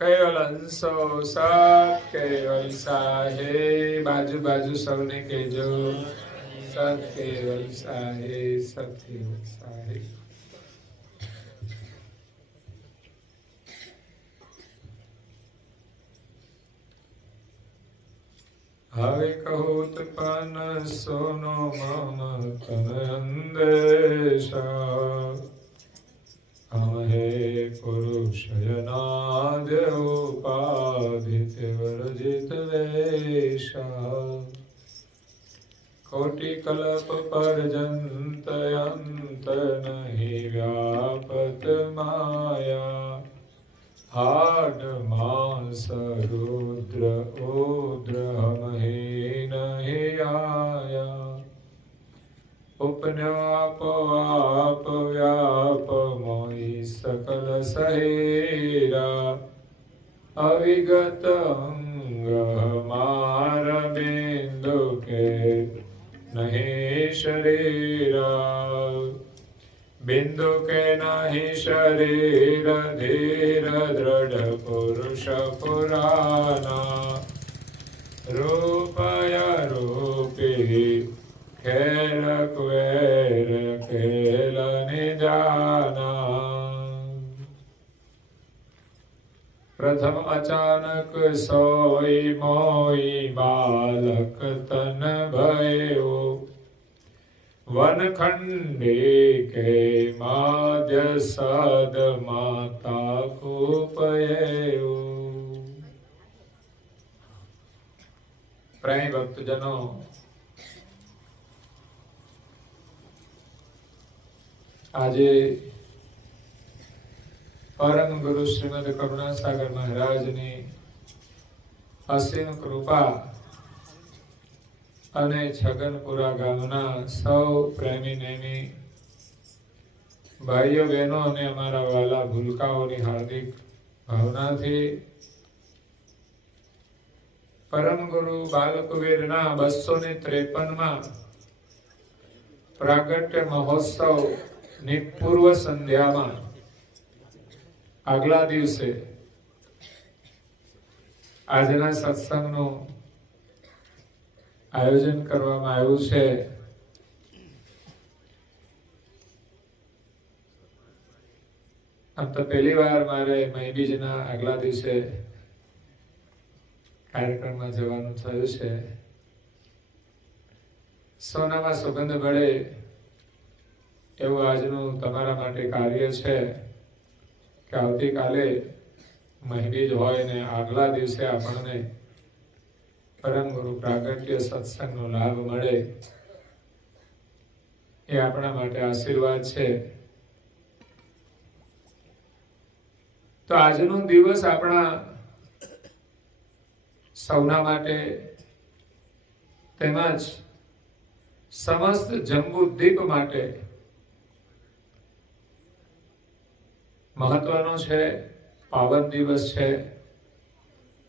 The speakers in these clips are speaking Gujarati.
કેવલ હંસો સત કેવલ સાહે બાજુ બાજુ સૌને કહેજો સત કેવલ સાહે સત કેવલ સાહે. હવે કહુતપન સોનો મમ તન અંદેશા હે પુરુષયનાદ ઉપાધિત વર્જિત વેશા કોટિ કલ્પ પર્યંત અંત નહીં વ્યાપત માયા હાડ માંસ રુદ્ર ઉદ્ર હમહી નહીં આયા ઉપન્યાપ આપ વ્યાપ મોઈ સકલ સહેરા અવિગત અંગ માર બિંદુ કે નહીં શરીરા બિંદુ કે નહીં શરીર ધીર દ્રઢ પુરુષ પુરાના રૂપય રૂપી ખેલ કુવેર ખેલ નિજાના. પ્રથમ અચાનક સોઈ મોઈ બાલક તન ભયો વનખંડે કે માધ્ય સદ માતા કૂપયો. પ્રેમી ભક્તજનો, આજે પરમ ગુરુ શ્રીમદ કરુણાસાગર મહારાજની અસીમ કૃપા અને છગનપુરા ગામના સૌ પ્રેમી નેમી ભાઈઓ બહેનો અને અમારા વાલા ભૂલકાઓની હાર્દિક ભાવનાથી પરમ ગુરુ બાલકુબેરના 253માં પ્રાગટ્ય મહોત્સવ ની પૂર્વ સંધ્યામાં આગલા દિવસે આજના સત્સંગનું આયોજન કરવામાં આવ્યું છે. આમ તો પહેલી વાર મારે મહી બીજના આગલા દિવસે કાર્યક્રમમાં જવાનું થયું છે. સોનામાં સુગંધ મળે એવું આજનું તમારા માટે કાર્ય છે કે આવતીકાલે મહીબીજ હોય ને આગલા દિવસે આપણને પરમ ગુરુ પ્રાગટ્ય સત્સંગનો લાભ મળે એ આપણા માટે આશીર્વાદ છે. તો આજનો દિવસ આપણા સૌના માટે તેમજ સમસ્ત જંબુદ્વીપ માટે મહત્વનો છે, પાવન દિવસ છે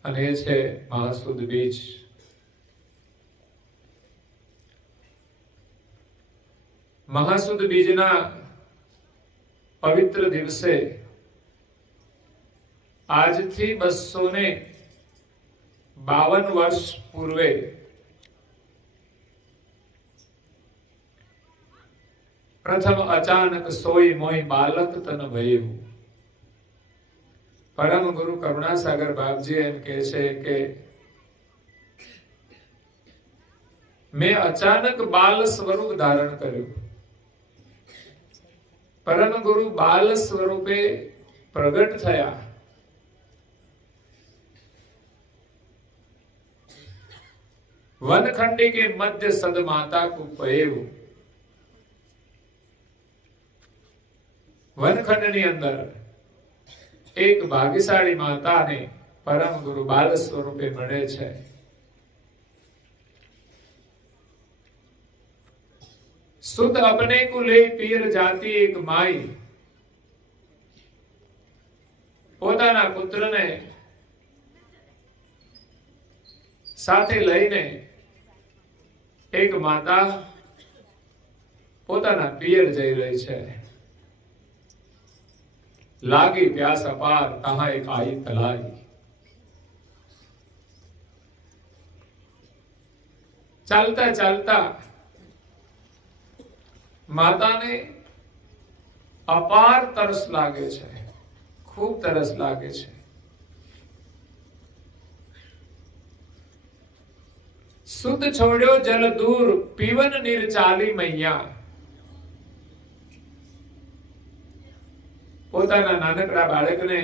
અને એ છે મહાસુદ બીજ. મહાસુદ બીજના પવિત્ર દિવસે આજથી 252 વર્ષ પૂર્વે પ્રથમ અચાનક સોઈ મોઈ બાલક તન ભયું. પરમ ગુરુ કરુણાસાગર બાપજી એમ કહે છે કે મેં અચાનક બાલ સ્વરૂપ ધારણ કર્યું. પરમ ગુરુ બાલ સ્વરૂપે પ્રગટ થયા. વનખંડી કે મધ્ય સદ માતા કૂપેવ. વનખંડની અંદર એક ભાગ્યશાળી માતાને પરમ ગુરુ બાલ સ્વરૂપે મળે છે. સુત अपने को ले पीर जाती एक माई. પોતાના પુત્રને સાથે લઈને એક માતા પોતાના પિયર જઈ રહી છે. લાગી પ્યાસ અપાર તહાં એક આઈ તલાઈ। ચાલતા ચાલતા માતાને અપાર તરસ લાગે છે, ખૂબ તરસ લાગે છે। સુધ છોડ્યો જલ દૂર પીવન નીર ચાલી મૈયા। પોતાના નાનકડા બાળકને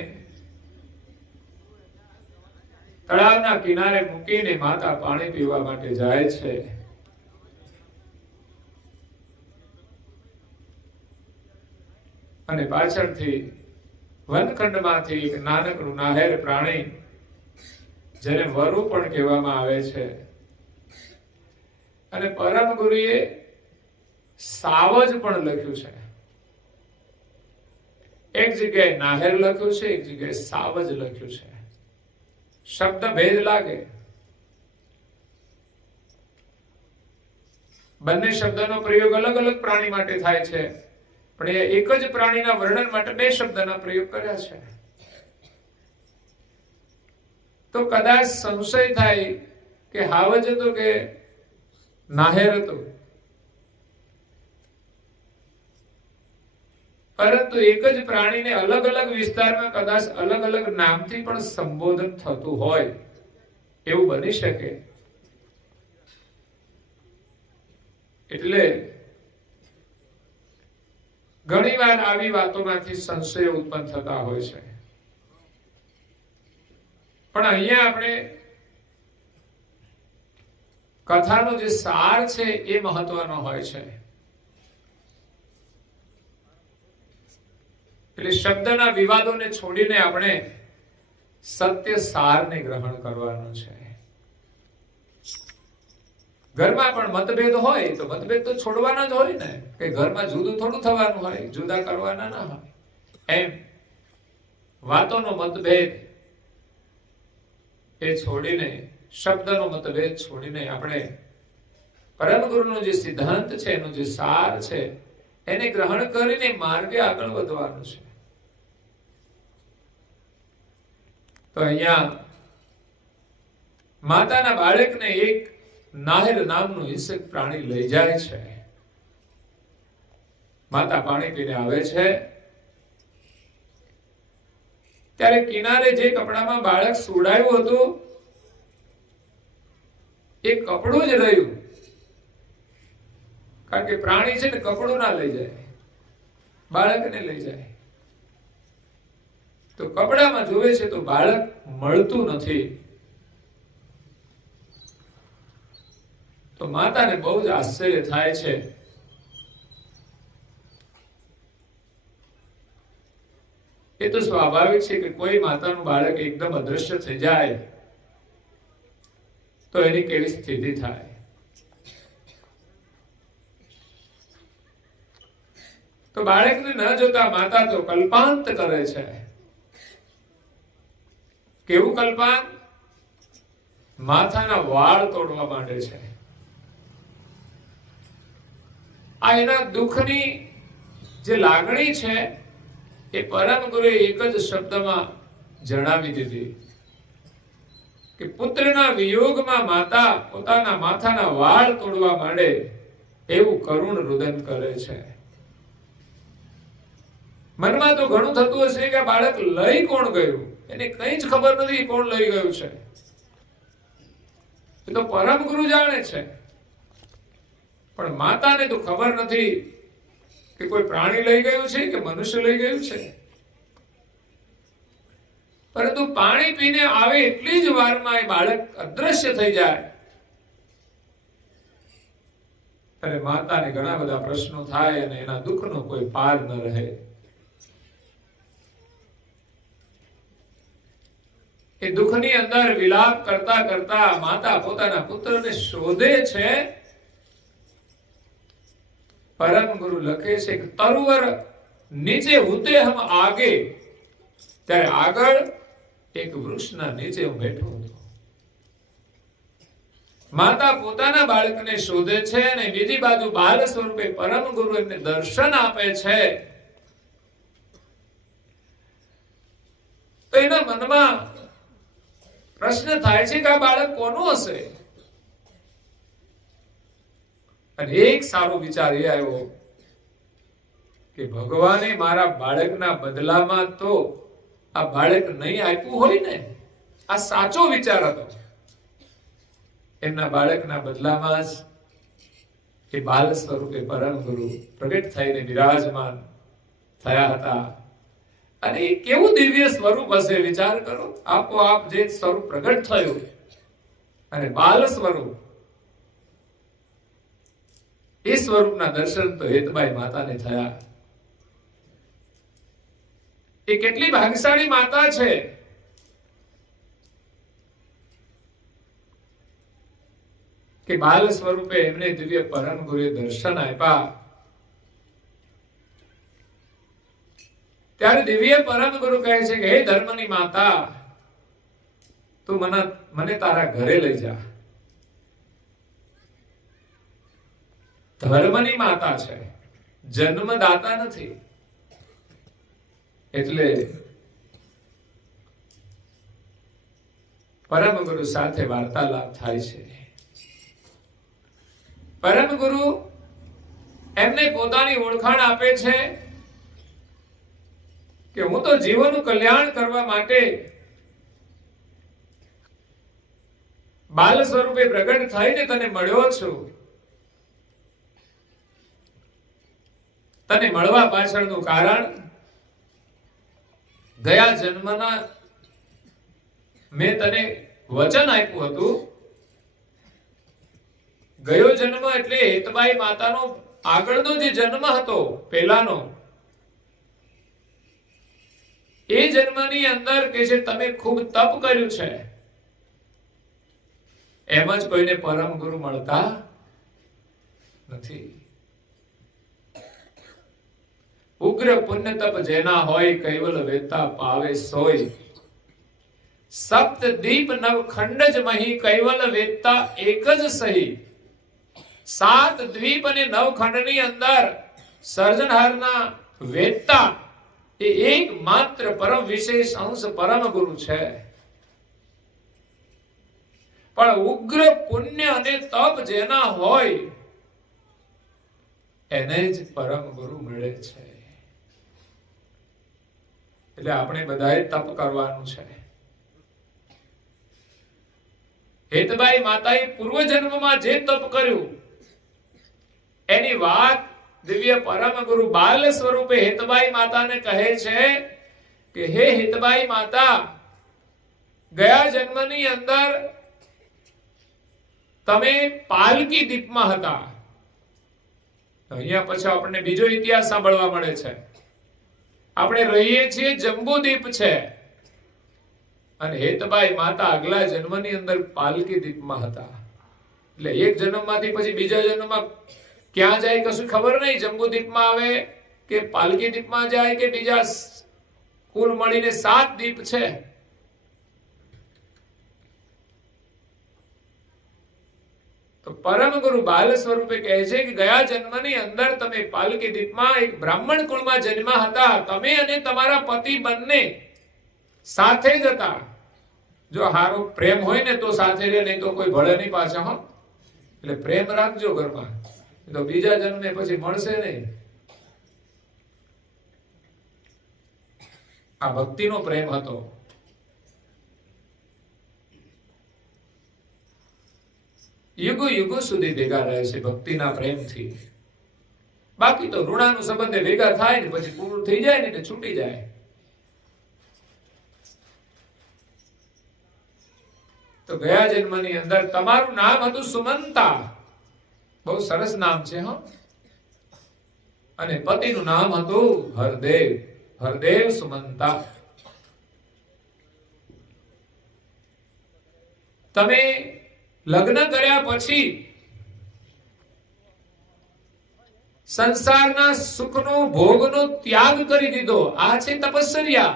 તળાવના કિનારે મૂકીને માતા પાણી પીવા માટે જાય છે। અને પાછળથી વનખંડમાંથી એક નાનકડું નાહેર પ્રાણી, જેને વરુ પણ કહેવામાં આવે છે, અને પરમ ગુરુએ સાવજ પણ લખ્યું છે। એક જગ્યાએ નાહેર લખ્યું છે, એક જગ્યાએ સાવજ લખ્યું છે। શબ્દ ભેદ લાગે, બંને શબ્દનો પ્રયોગ અલગ અલગ પ્રાણી માટે થાય છે, પણ એ એક જ પ્રાણીના વર્ણન માટે બે શબ્દના પ્રયોગ કર્યા છે। તો કદાચ સંશય થાય કે હાવજ હતો કે નાહેર હતો, પરંતુ એક જ પ્રાણીને અલગ અલગ વિસ્તારમાં કદાચ અલગ અલગ નામથી પણ સંબોધન થતું હોય, એવું બની શકે। એટલે ઘણીવાર આવી વાતોમાંથી સંશયો ઉત્પન્ન થતા હોય છે, પણ અહીંયા આપણે કથાનો જે સાર છે એ મહત્વનો હોય છે। એટલે શબ્દના વિવાદોને છોડીને આપણે સત્ય સારને ગ્રહણ કરવાનું છે। ઘરમાં પણ મતભેદ હોય તો મતભેદ તો છોડવાના જ હોય ને, કે ઘરમાં જુદું થોડું થવાનું હોય, જુદા કરવાના ના હોય। એમ વાતોનો મતભેદ એ છોડીને, શબ્દનો મતભેદ છોડીને આપણે પરમ ગુરુનો જે સિદ્ધાંત છે, એનો જે સાર છે, એને ગ્રહણ કરીને માર્ગે આગળ વધવાનું છે। તો અહીંયા માતાના બાળકને એક નાહેર નામનું હિંસક પ્રાણી લઈ જાય છે। માતા પાણી પીને આવે છે ત્યારે કિનારે જે કપડામાં બાળક સુડાયું હતું એ કપડું જ રહ્યું, કારણ કે પ્રાણી છે ને કપડું ના લઈ જાય, બાળકને લઈ જાય। તો કપડામાં જોવે છે તો બાળક મળતું નથી। તો માતાને બહુ જ આશ્ચર્ય થાય છે। એ તો સ્વાભાવિક છે કે કોઈ માતાનું બાળક એકદમ અદ્રશ્ય થઈ જાય તો એની કેવી સ્થિતિ થાય। તો બાળકને ન જોતા માતા તો કલ્પાંત કરે છે। કેવું કલ્પાંત? માથાના વાળ તોડવા માંડે છે। આ એના દુઃખની જે લાગણી છે એ પરમ ગુરુએ એક જ શબ્દમાં જણાવી દીધી કે પુત્રના વિયોગમાં માતા પોતાના માથાના વાળ તોડવા માંડે એવું કરુણ રુદન કરે છે। મનમાં તો ઘણું થતું હશે કે બાળક લઈ કોણ ગયું, એને કઈ જ ખબર નથી કોણ લઈ ગયું છે। એ તો પરમ ગુરુ જાણે છે, પણ માતાને તો ખબર નથી કે કોઈ પ્રાણી લઈ ગયું છે કે મનુષ્ય લઈ ગયું છે। પરંતુ પાણી પીને આવે એટલી જ વારમાં એ બાળક અદ્રશ્ય થઈ જાય અને માતાને ઘણા બધા પ્રશ્નો થાય અને એના દુઃખનો કોઈ પાર ન રહે। એ દુઃખની અંદર વિલાપ કરતા કરતા માતા પોતાના પુત્રને શોધે છે। પરમ ગુરુ લખે છે કે તરુવર નીચે હુતે હમ આગે, ત્યારે આગળ એક વૃક્ષના નીચે હું બેઠો હતો। માતા પોતાના બાળકને શોધે છે અને બીજી બાજુ બાલ સ્વરૂપે પરમ ગુરુ એમને દર્શન આપે છે। તો એના મનમાં પ્રશ્ન થાય છે કે આ બાળક કોનું હશે? અને એક સારો વિચાર એ આવ્યો કે ભગવાને મારા બાળકના બદલામાં તો આ બાળક નહીં આપ્યું હોય ને. આ સાચો વિચાર હતો. એમના બાળકના બદલામાં જ એ બાલ સ્વરૂપે પરમ ગુરુ પ્રગટ થઈને વિરાજમાન થયા હતા. અને એ કેવું દિવ્ય સ્વરૂપ હશે વિચાર કરો. આપોઆપ જે સ્વરૂપ પ્રગટ થયું અને બાલ સ્વરૂપ, એ સ્વરૂપના દર્શન તો હેતબાઈ માતાને થયા. એ કેટલી ભાગ્યશાળી માતા છે કે બાલ સ્વરૂપે એમને દિવ્ય પરમ ગુરુએ દર્શન આપ્યા. ત્યારે દિવ્ય પરમ ગુરુ કહે છે કે હે ધર્મની માતા, તું મને તારા ઘરે લઈ જા. ધર્મની માતા છે, જન્મદાતા નથી. એટલે પરમ ગુરુ સાથે વાર્તાલાપ થાય છે. પરમ ગુરુ એમને પોતાની ઓળખાણ આપે છે કે હું તો જીવનનું કલ્યાણ કરવા માટે બાલ સ્વરૂપે પ્રગટ થઈને તને મળ્યો છું. તને મળવા પાછળનું કારણ ગયા જન્મના મેં તને વચન આપ્યું હતું. ગયો જન્મ એટલે હેતબાઈ માતાનો આગળનો જે જન્મ હતો પહેલાનો, એ જન્મની અંદર કે છે તમે ખૂબ તપ કર્યું છે. એમ જ કોઈને પરમ ગુરુ મળતા નથી. ઉગ્ર પુણ્ય તપ જેના હોય કૈવલ વેતા પાવે સોય. સપ્ત દીપ નવ ખંડ જ મહી કૈવલ વેતા એક જ સહી. 7 દ્વીપ અને 9 ખંડની અંદર સર્જનહારના વેતા એ એક માત્ર પરમ વિશેષ અંશ પરમ ગુરુ છે. પણ ઉગ્ર પુણ્ય અને તપ જેના હોય એને જ પરમ ગુરુ મળે છે. એટલે આપણે બધાએ તપ કરવાનું છે. હેતબાઈ માતાએ પૂર્વ જન્મમાં જે તપ કર્યું એની વાત દિવ્ય પરમ ગુરુ બાલ સ્વરૂપે હેતબાઈ માતાને કહે છે કે હે હેતબાઈ માતા, ગયા જન્મની અંદર તમે પાલકી દીપમાં હતા. અહીંયા પછી આપણને બીજો ઇતિહાસ સાંભળવા મળે છે. આપણે રહીએ છીએ જંબુદીપ છે અને હેતબાઈ માતા આગલા જન્મની અંદર પાલકી દીપમાં હતા. એટલે એક જન્મમાંથી પછી બીજા જન્મમાં ક્યાં જાય કશું ખબર નહીં. જંબુદીપમાં આવે કે પાલકી દીપમાં જાય કે બીજા, કુલ મળીને 7 દીપ છે. તો પરમ ગુરુ બાલ સ્વરૂપે કહે છે કે ગયા જન્મની અંદર તમે પાલકી દીપમાં એક બ્રાહ્મણ કુળમાં જન્મા હતા. તમે અને તમારા પતિ બંને સાથે જ હતા. જો હારો પ્રેમ હોય ને તો સાથે રહે, નહીં તો કોઈ ભળે નહીં પાછા. હો, એટલે પ્રેમ રાખજો ઘરમાં, તો બીજા જન્મે પછી મળશે નહીં. આ ભક્તિનો પ્રેમ હતો. યુગો યુગો સુધી ભેગા રહે છે ભક્તિના પ્રેમથી. બાકી તો ઋણાનું સંબંધે ભેગા થાય ને પછી પૂરું થઈ જાય ને એટલે છૂટી જાય. તો ગયા જન્મની અંદર તમારું નામ હતું સુમંતા. બહુ સરસ નામ છે. હો, અને પતિનું નામ હતું હરદેવ. હરદેવ સુમંતા. તમે લગ્ન કર્યા પછી સંસારના સુખનો ભોગનો ત્યાગ કરી દીધો. આ છે તપસ્યા.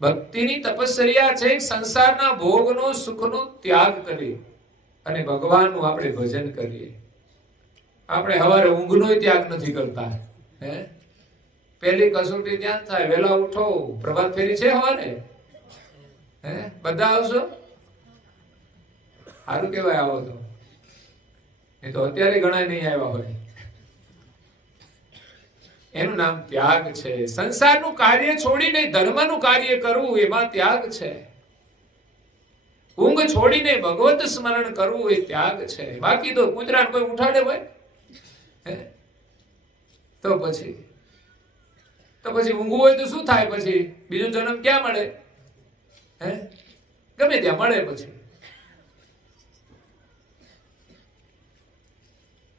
ભક્તિની તપસ્યા છે સંસારના ભોગનો સુખનો ત્યાગ કરી અને ભગવાનનું આપણે ભજન કરીએ. આપણે હવારે ઊંઘનો ત્યાગ નથી કરતા. હે, પહેલી કસોટી ત્યાં થાય. વેલા ઉઠો, પ્રભાત ફેરી છે હવારે? બધા આવશો? સારું કેવાય આવો તો. એ તો અત્યારે ઘણા નહીં આવ્યા હોય. એનું નામ ત્યાગ છે. સંસારનું કાર્ય છોડીને ધર્મનું કાર્ય કરવું એમાં ત્યાગ છે. ઊંઘ છોડીને ભગવત સ્મરણ કરવું એ ત્યાગ છે. બાકી તો કૂતરાને કોઈ ઉઠાડે હોય તો પછી ઊંઘવું હોય તો શું થાય? પછી બીજો જન્મ ક્યાં મળે? ગમે ત્યાં મળે. પછી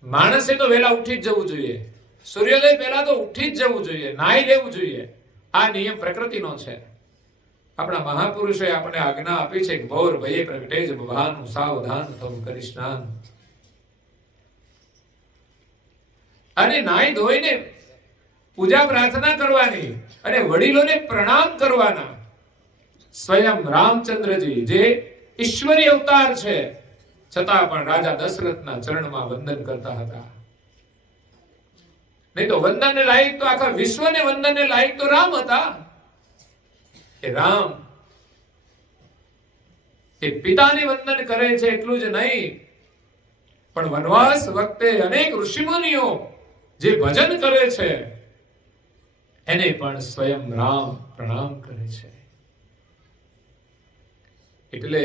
માણસે તો વેલા ઉઠી જ જવું જોઈએ. સૂર્યોદય પહેલા તો ઉઠી જ જવું જોઈએ, નાહી લેવું જોઈએ. આ નિયમ પ્રકૃતિનો છે. આપણા મહાપુરુષોએ આપણને આજ્ઞા આપી છે કે ભોર ભયે પ્રગટે જ ભવાનું સાવધાન તમ કરી સ્નાન. અને નાહી ધોઈને પૂજા પ્રાર્થના કરવાની અને વડીલોને પ્રણામ કરવાના. સ્વયં રામચંદ્રજી જે ઈશ્વરી અવતાર છે છતાં પણ રાજા દશરથના ચરણમાં વંદન કરતા હતા. નહીં તો વંદનને લાયક તો આખા વિશ્વને વંદનને લાયક તો રામ હતા. એ રામ એ પિતાને વંદન કરે છે એટલું જ નહીં, પણ વનવાસ વખતે અનેક ઋષિમુનિઓ જે ભજન કરે છે એને પણ સ્વયં રામ પ્રણામ કરે છે. એટલે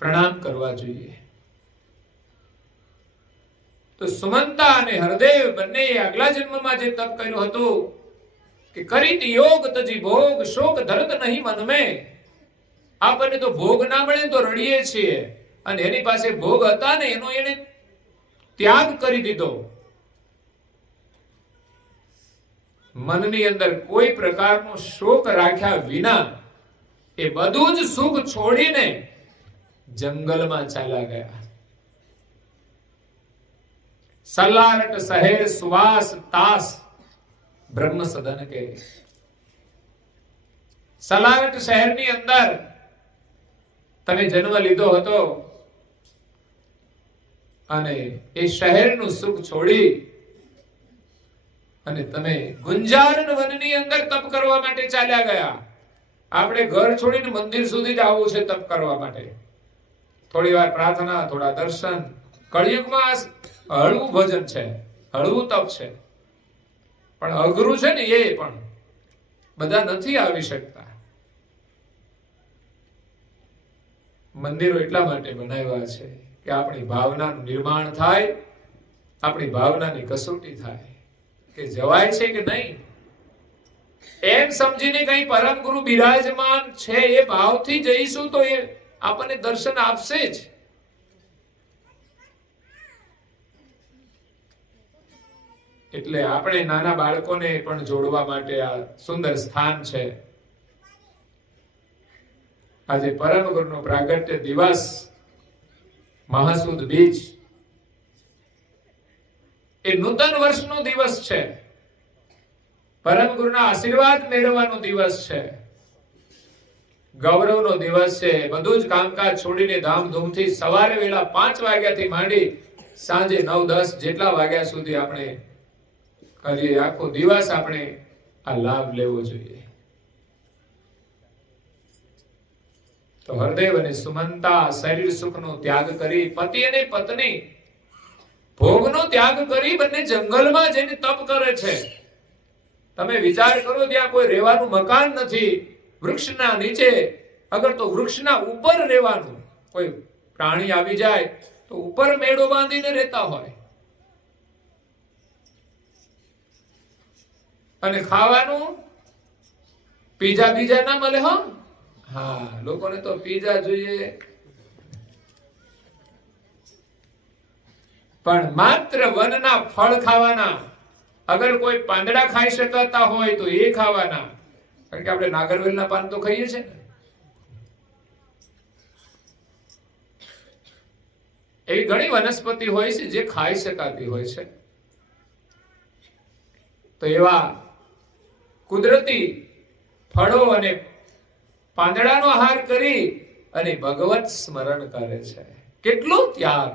પ્રણામ કરવા જોઈએ. તો સુમંતા અને હરદેવ બંને આગલા જન્મમાં જે તપ કર્યું હતું કે કરીત યોગ તજી ભોગ શોક ધરત નહીં મન મેં. આપણને તો ભોગ ના મળે તો રડીએ છીએ, અને એની પાસે ભોગ હતા ને એનો એને ત્યાગ કરી દીધો. મનની અંદર કોઈ પ્રકારનો શોક રાખ્યા વિના એ બધું જ સુખ છોડીને જંગલમાં ચાલ્યા ગયા. સલારટ શહેર સુવાસ તાસ બ્રહ્મ સદન કે. સલારટ શહેરની અંદર તમે જન્મ લીધો હતો અને એ શહેરનું સુખ છોડી અને તમે ગુંજારણ વનની અંદર તપ કરવા માટે ચાલ્યા ગયા. આપણે ઘર છોડીને મંદિર સુધી જ આવવું છે તપ કરવા માટે. થોડી વાર પ્રાર્થના, થોડા દર્શન. કળિયુગમાં હળવું ભજન છે, હળવું તપ છે, પણ અઘરું છે ને. એ પણ બધા નથી આવી શકતા. મંદિરો એટલા માટે બનાવ્યા છે કે આપણી ભાવનાનું નિર્માણ થાય, આપણી ભાવનાની કસોટી થાય કે જવાય છે કે નહીં. એમ સમજીને કઈ પરમ ગુરુ બિરાજમાન છે એ ભાવથી જઈશું તો એ આપણને દર્શન આપશે જ. એટલે આપણે નાના બાળકોને પણ જોડવા માટે આ સુંદર સ્થાન છે. આજે પરમ ગુરુનો પ્રાગટ્ય દિવસ, મહાસુદ બીજ, એ નૂતન વર્ષનો દિવસ છે. પરમ ગુરુના આશીર્વાદ મેળવવાનો દિવસ છે, ગૌરવનો દિવસ છે. બધું જ કામકાજ છોડીને ધામધૂમથી સવારે વેલા 5 વાગ્યાથી માંડી સાંજે 9-10 જેટલા વાગ્યા સુધી આપણે કરીએ. આખો દિવસ આપણે આ લાભ લેવો જોઈએ. તો હરદેવ અને સુમંતા શરીર સુખનો ત્યાગ કરી, પતિ અને પત્ની ભોગનો ત્યાગ કરી બંને જંગલમાં જઈને તપ કરે છે. તમે વિચાર કરો, ત્યાં કોઈ રહેવાનું મકાન નથી. વૃક્ષના નીચે, અગર તો વૃક્ષના ઉપર રહેવાનું. કોઈ પ્રાણી આવી જાય તો ઉપર મેળો બાંધીને રહેતા હોય. અને ખાવાનું પીઝા બીજા ના મળે. હા, લોકોને તો પીઝા જોઈએ. પણ માત્ર વનના ફળ ખાવાના. અગર કોઈ પાંદડા ખાઈ શકતા હોય તો એ ખાવાના. કારણ કે આપણે નાગરવેલના પાન તો ખાઈએ છીએ ને. એવી ઘણી વનસ્પતિ હોય છે જે ખાઈ શકાતી હોય છે. તો એવા કુદરતી ફળો અને પાંદડાનો આહાર કરી અને ભગવત સ્મરણ કરે છે. કેટલો ત્યાગ!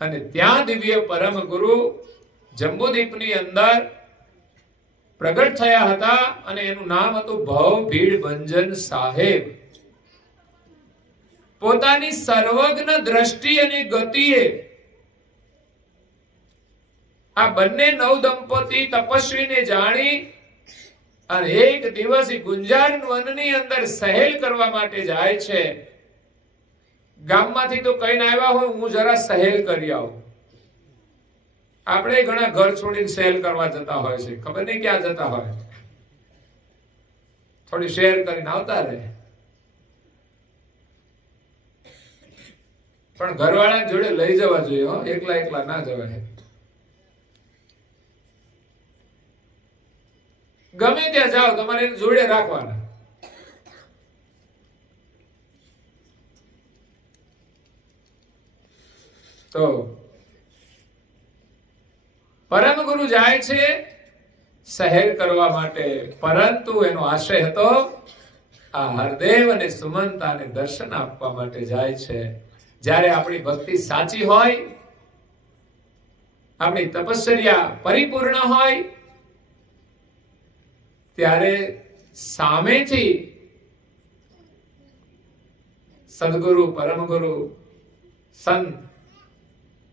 અને ત્યાં દિવ્ય પરમ ગુરુ જંબુદીપની અંદર પ્રગટ થયા હતા અને એનું નામ હતું ભવ ભીડ ભંજન સાહેબ. પોતાની સર્વજ્ઞ દ્રષ્ટિ અને ગતિએ આ બંને નવ દંપતી તપસ્વીને જાણી અને એક દિવસ ગુંજાર વનની અંદર સહેલ કરવા માટે જાય છે. ગામમાંથી તો કઈ ના આવ્યા હોય, હું જરા સહેલ કરી આવું. આપણે ઘણા ઘર છોડીને સહેલ કરવા જતા હોય છે, ખબર નહીં ક્યાં જતા હોય, થોડી શેર કરીને આવતા રહે. પણ ઘરવાળા જોડે લઈ જવા જોઈએ હો, એકલા એકલા ના જવાય. ગમે ત્યાં જાઓ તમારે જોડે રાખવાના. તો પરમ ગુરુ જાય છે સહેલ કરવા માટે, પરંતુ એનો આશય હતો આ હરદેવ અને સુમંતાને દર્શન આપવા માટે જાય છે. જ્યારે આપણી ભક્તિ સાચી હોય, આપણી તપશ્ચર્યા પરિપૂર્ણ હોય, ત્યારે સામેથી સદગુરુ પરમ ગુરુ સંત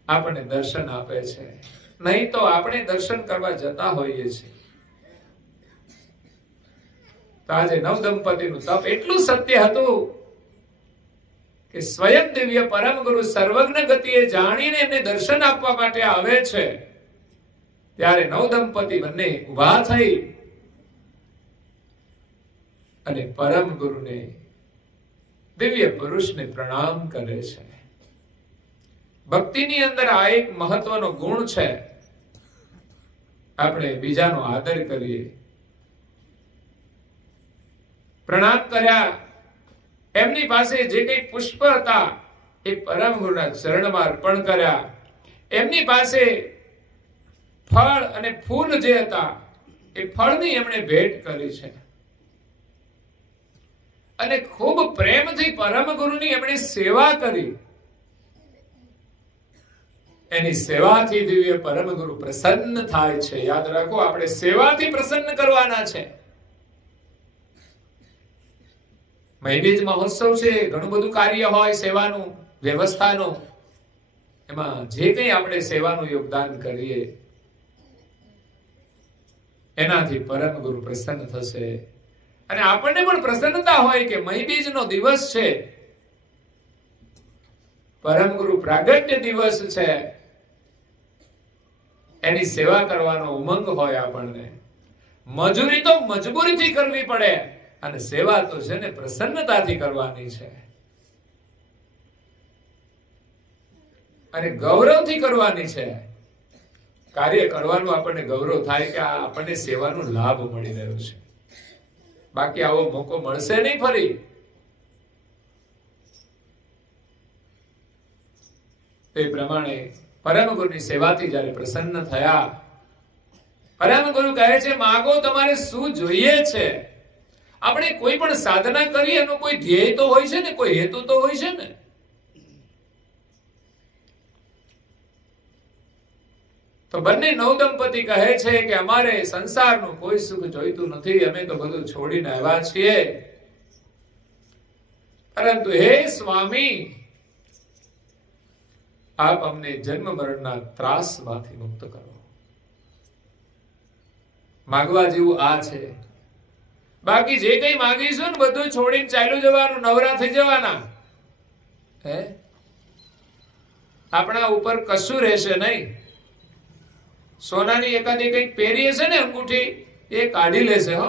આપણને દર્શન આપે છે. નહીં તો આપણે દર્શન કરવા જતા હોઈએ છીએ. તો આજે નવ દંપતીનું તપ એટલું સત્ય હતું કે સ્વયં દિવ્ય પરમ ગુરુ સર્વજ્ઞ ગતિએ જાણીને એમને દર્શન આપવા માટે આવે છે. ત્યારે નવ દંપતી બંને ઉભા થઈ અને પરમ ગુરુને દિવ્ય પુરુષને પ્રણામ કરે છે. ભક્તિની અંદર આ એક મહત્વનો ગુણ છે. આપણે બીજાનો આદર કરીએ. પ્રણામ કર્યા, એમની પાસે જે કઈ પુષ્પ હતા એ પરમ ગુરુના ચરણમાં અર્પણ કર્યા. એમની પાસે ફળ અને ફૂલ જે હતા એ ફળની એમણે ભેટ કરી છે. અને ખૂબ પ્રેમથી પરમ ગુરુની એમણે સેવા કરી. એની સેવાથી દિવ્ય પરમ ગુરુ પ્રસન્ન થાય છે. યાદ રાખો, આપણે સેવાથી પ્રસન્ન કરવાના છે. મહિબીજ મહોત્સવ છે, ઘણું બધું કાર્ય હોય સેવાનું, વ્યવસ્થાનું. એમાં જે કંઈ આપણે સેવાનું યોગદાન કરીએ એનાથી પરમ ગુરુ પ્રસન્ન થશે. અને આપણને પણ પ્રસન્નતા હોય કે મહિબીજનો દિવસ છે, પરમ ગુરુ પ્રાગટ્ય દિવસ છે, એની સેવા કરવાનો ઉમંગ હોય આપણને. મજૂરી તો મજબૂરીથી કરવી પડે અને સેવા તો છે ને પ્રસન્નતાથી કરવાની છે અને ગૌરવથી કરવાની છે. કાર્ય કરવાનું આપણને ગૌરવ થાય કે આ આપણને સેવાનો લાભ મળી રહ્યો છે. બાકી આવો મોકો મળશે નહીં ફરી. તે પ્રમાણે પરમ ગુરુની સેવાથી જ્યારે પ્રસન્ન થયા, પરમ ગુરુ કહે છે માગો તમારે શું જોઈએ છે. આપણે કોઈ પણ સાધના કરીએ એનો કોઈ ધ્યેય તો હોય છે ને, કોઈ હેતુ તો હોય છે ને. તો બંને નવ દંપતી કહે છે કે અમારે સંસારનું કોઈ સુખ જોઈતું નથી, અમે તો બધું છોડીને આવ્યા છીએ. પરંતુ હે સ્વામી, આપ અમને જન્મ મરણના ત્રાસમાંથી મુક્ત કરો. માગવા જેવું આ છે. બાકી જે કઈ માગીશું ને બધું છોડીને ચાલ્યું જવાનું, નવરા થઈ જવાના. હે, આપણા ઉપર કશું રહેશે નહીં. સોનાની એકાદી કઈક પહેરી હશે ને અંગૂઠી, એ કાઢી લેશે. હો,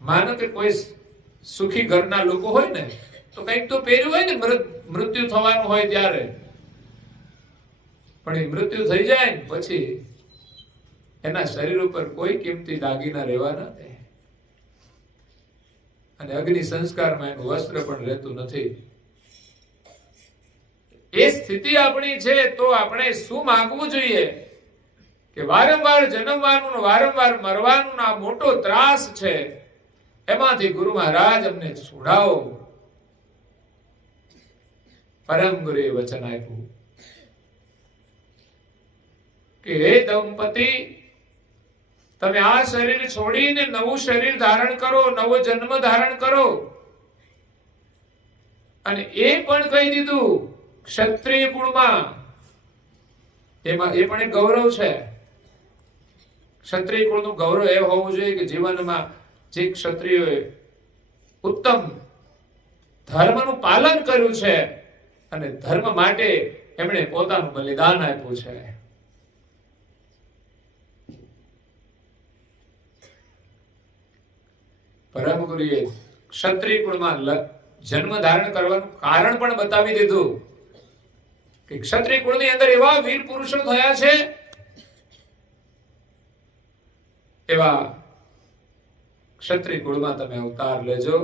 માનો કે કોઈ સુખી ઘરના લોકો હોય ને તો કઈક તો પહેર્યું હોય ને, મૃત્યુ થવાનું હોય ત્યારે. પણ એ મૃત્યુ થઈ જાય ને પછી એના શરીર ઉપર કોઈ કિંમતી દાગીના રહેવા ના દે અને અગ્નિ સંસ્કારમાં એનું વસ્ત્ર પણ રહેતું નથી. એ સ્થિતિ આપણી છે. તો આપણે શું માંગવું જોઈએ કે વારંવાર જન્મવાનું, વારંવાર મરવાનું આ મોટો ત્રાસ છે, એમાંથી ગુરુ મહારાજ અમને છોડાવો. પરમ ગુરુએ વચન આપ્યું કે હે દંપતી, તમે આ શરીર છોડીને નવું શરીર ધારણ કરો, નવો જન્મ ધારણ કરો. અને એ પણ કહી દીધું ક્ષત્રિય કુળમાં, એમાં એ પણ એક ગૌરવ છે. ક્ષત્રિય કુળનું ગૌરવ એ હોવું જોઈએ કે જીવનમાં જે ક્ષત્રિયોએ ઉત્તમ ધર્મનું પાલન કર્યું છે અને ધર્મ માટે એમણે પોતાનું બલિદાન આપ્યું છે. પરમ ગુરુએ ક્ષત્રિય કુળમાં જન્મ ધારણ કરવાનું કારણ પણ બતાવી દીધું કે ક્ષત્રિય કુળની અંદર એવા વીર પુરુષો થયા છે, એવા ક્ષત્રિય કુળમાં તમે અવતાર લેજો,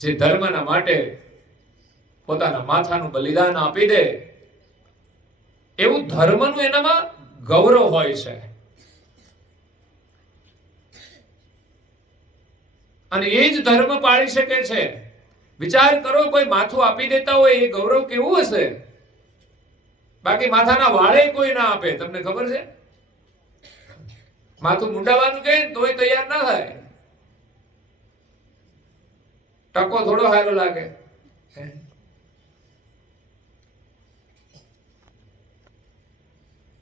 જે ધર્મના માટે પોતાના માથાનું બલિદાન આપી દે. એવું ધર્મનું એનામાં ગૌરવ હોય છે. અને એ જ ધર્મ પાળી શકે છે. વિચાર કરો, કોઈ માથું આપી દેતા હોય એ ગૌરવ કેવું હશે? બાકી માથાના વાળે કોઈ ના આપે. તમને ખબર છે? માથું મુંડાવાનું કે તોય તૈયાર ના થાય. ટકો થોડો સારો લાગે.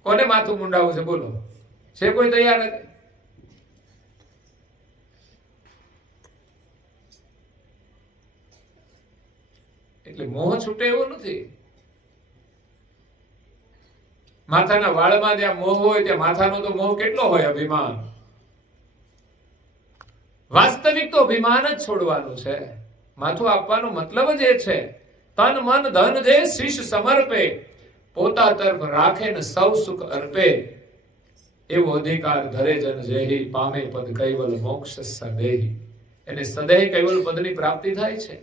કોને માથું મુંડાવું છે બોલો? છે કોઈ તૈયાર નથી? એટલે મોહ છૂટે એવો નથી. માથાના વાળમાં જ્યાં મોહ હોય ત્યાં માથાનો તો મોહ કેટલો હોય, અભિમાન. વાસ્તવિક તો અભિમાન જ છોડવાનું છે. માથું આપવાનો મતલબ જ એ છે, તન મન ધન જે શીશ સમર્પે, પોતા તરફ રાખે ને સૌ સુખ અર્પે, એવો અધિકાર ધરે જન જેહી, પામે પદ કૈવલ મોક્ષ સદેહી. એને સદેહ કૈવલ પદની પ્રાપ્તિ થાય છે.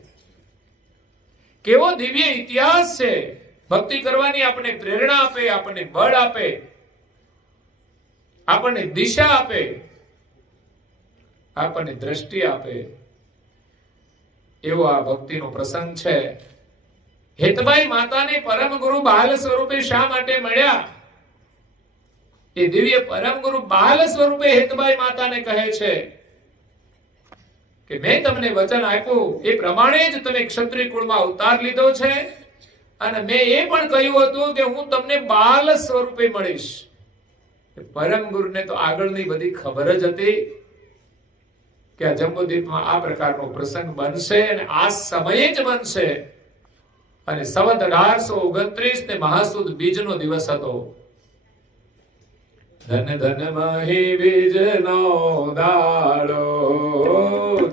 કેવો દિવ્ય ઇતિહાસ છે! ભક્તિ કરવાની આપણને પ્રેરણા આપે, આપણને બળ આપે, આપણને દિશા આપે, આપણને દ્રષ્ટિ આપે, એવો આ ભક્તિનો પ્રસંગ છે. હેતભાઈ માતાને પરમ ગુરુ બાલ સ્વરૂપે શા માટે મળ્યા? એ દિવ્ય પરમ ગુરુ બાલ સ્વરૂપે હેતભાઈ માતાને કહે છે કે મેં તમને વચન આપ્યું એ પ્રમાણે જ તમે ક્ષત્રિય કુળમાં અવતાર લીધો છે, અને મેં એ પણ કહ્યું હતું કે હું તમને બાલ સ્વરૂપે મળીશ. પરમ ગુરુને તો આગળની બધી ખબર જ હતી કે આ જંબુદ્વીપમાં આ પ્રકારનો પ્રસંગ બનશે અને આ સમયે જ બનશે. અને સંવત 1829 ને મહાસુદ બીજનો દિવસ હતો. ધન ધન મહી બીજનો દાડો,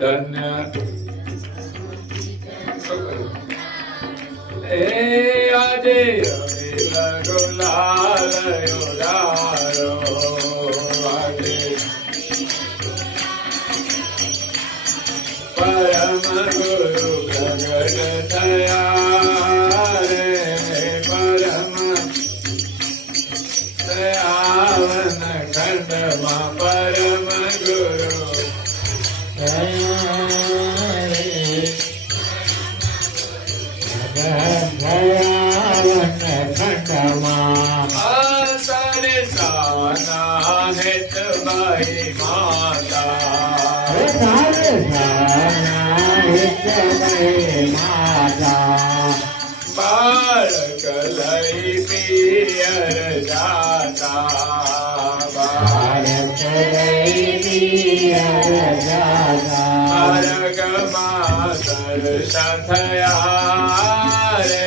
ધન્ય આજે ગુલાલયો દાડો, આજે પરમ ગુરુ પ્રગટ થયા રે, પરમ આવન ખંડમાં પરમ ગુરુ સરે સાના હેતભાઈ માતા, બાળક લઈ પિયર જાતા, બાળક લઈ પિયર જાતા, માર્ગમાં સરસા થયા રે,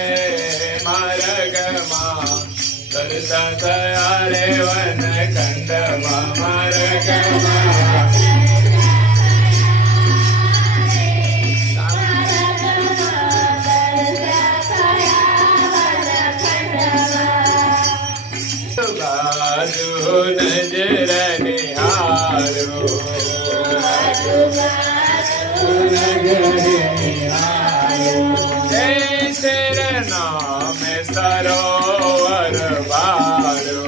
માર્ગમાં સરસા થયા રે, વન ખંડમાં માર્ગમાં નજર નિહારો, શેર નામે સરોવર વારો,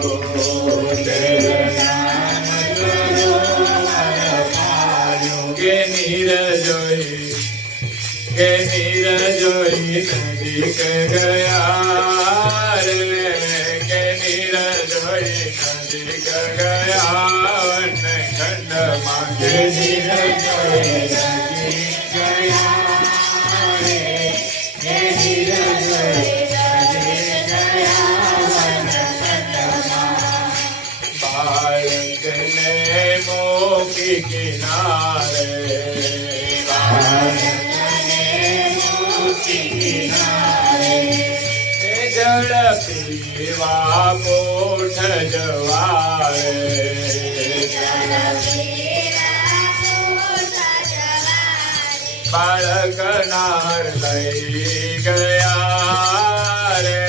કે નીર જોઈ નજીક ગયા રે, કે નીર માંગે ધીરજ વડે રચી ગયા રે, હે ધીરજ વડે રચી ગયા વનખંડમાં. બાળકને મોકી કિનારે, જળ પીવા કોઠ જવારે, બાળક નાર લઈ ગયા રે,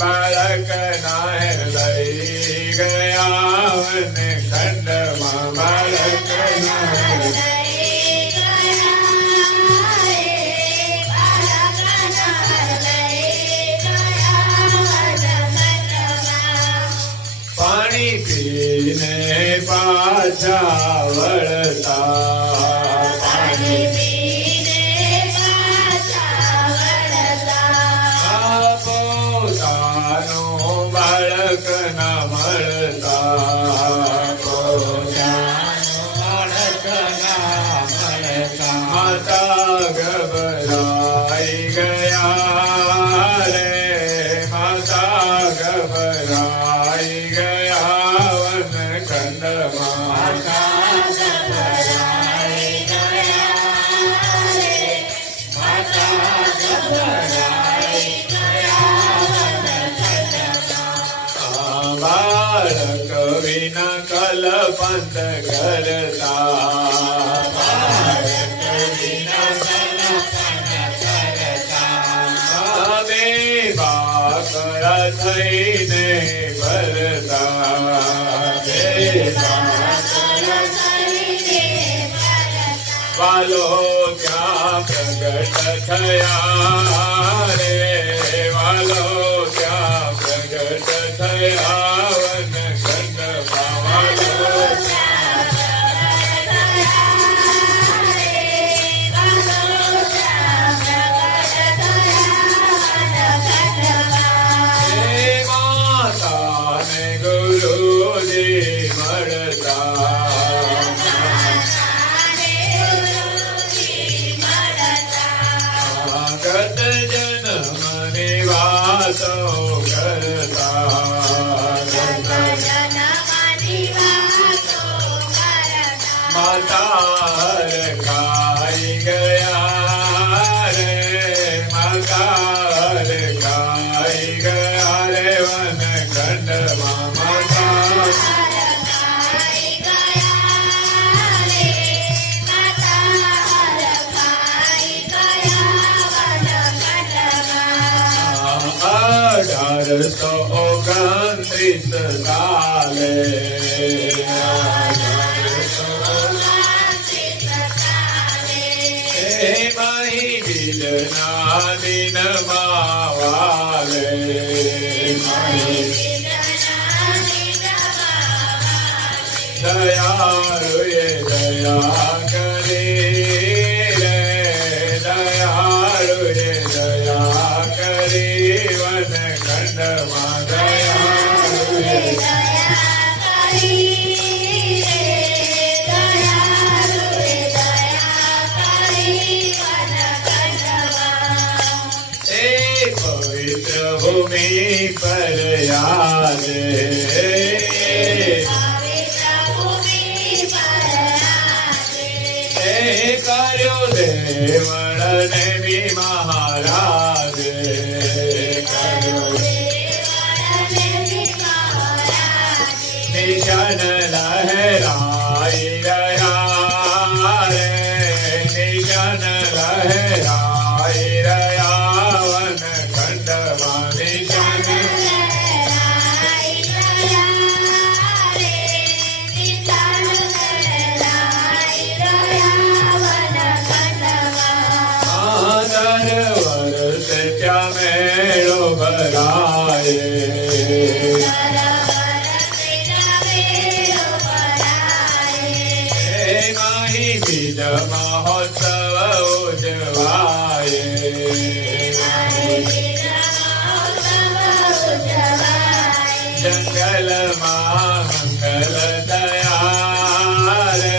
બાળક નાર લઈ ગયા વનખંડમાં. બાળક નાર પાણી પીને પાછા વળતા, પાણી પીને પાછા વળતા, પોતાનું બાળક ના મળતા, પોતાનું બાળક ના મળતા. માતા ગભરાઈ ગયા રે, માતા ગભરાઈ ગયા વનખંડમાં. બાળક વિના કલપંત કરતા, બાળક વિના કલપંત કરતા, બે બાકડા થઈને ભરતા, બે બાકડા થઈને ભરતા. વાલો ત્યાં પ્રગટ થયા રે, વાલો ત્યાં પ્રગટ થયા વનખંડમાં. વાલો માતાને ગુરુજી મળતા, ગત જન્મની વાતો કરતા, માતા ખાઈ ગયા રે, માતા ખાઈ ગયા રે વનખંડમાં. માતા અઢારસો 29 સાલે, માહી બીજના દિનમાં વાલે, દયાળુએ દયા કરી રે, દયાળુએ દયા કરી વનખંડમાં. દયાળુએ પવિત્ર ભૂમિ પર યારે, કર્યો દેવળ ને બી મહારાજે, કર્યો નિશાન લહેરાઈ રહ્યા રે, નિશાન લહેરાઈ રહ્યા વનખંડમાં. નિશાન ત્યાં મેળો ભરાય, માહી બીજ મહોત્સવ ઉજવાય, જંગલમાં મંગલ થયા રે,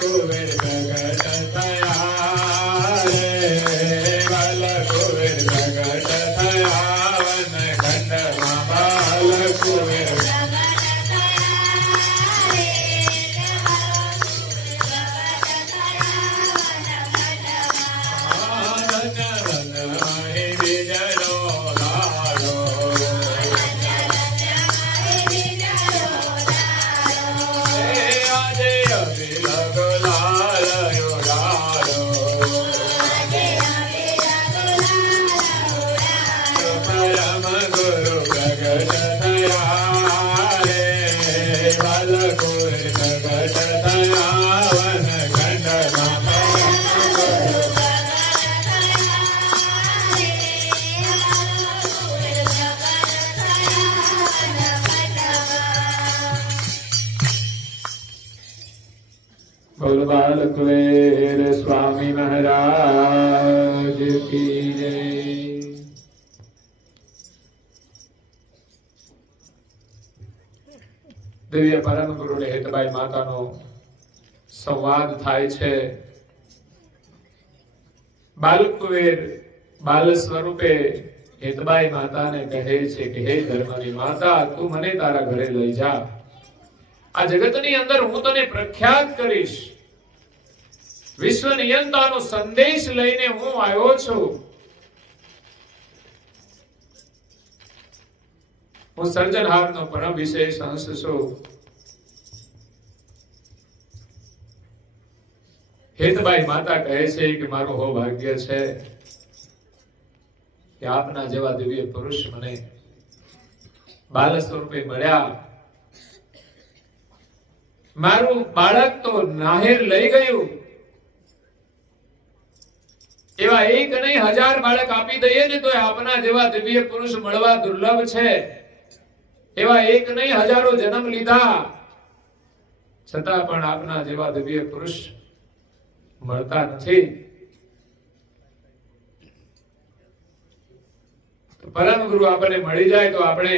કુબેર પ્રગટ થયા રે બાલ કુબેર પ્રગટ થયા વન ખંડમાં બાલ કુબેર બોલ બાલ કુબેર સ્વામી મહારાજ કી જય. દિવ્ય પરમ ગુરુ ને હેતબાઈ માતાનો સંવાદ થાય છે. બાલ કુબેર બાલ સ્વરૂપે હેતબાઈ માતાને કહે છે કે હે ધર્મની માતા, તું મને તારા ઘરે લઈ જા. આ જગતની અંદર હું તને પ્રખ્યાત કરીશ. વિશ્વ નિયંતાનો સંદેશ લઈને હું આવ્યો છું. હું સર્જનહારનો પરમ વિશેષ અંશ છું. હેતબાઈ માતા કહે છે કે મારું સૌભાગ્ય છે કે આપના જેવા દિવ્ય પુરુષ મને બાલ સ્વરૂપે મળ્યા. મારું બાળક તો નાહેર લઈ ગયું. એવા એક નહીં 1000 બાળક આપી દઈએ ને તો આપના જેવા દિવ્ય પુરુષ મળવા દુર્લભ છે. એવા એક નહીં હજારો જન્મ લીધા છતાં પણ આપના જેવા દિવ્ય પુરુષ મળતા નથી. પરમ ગુરુ આપણને મળી જાય તો આપણે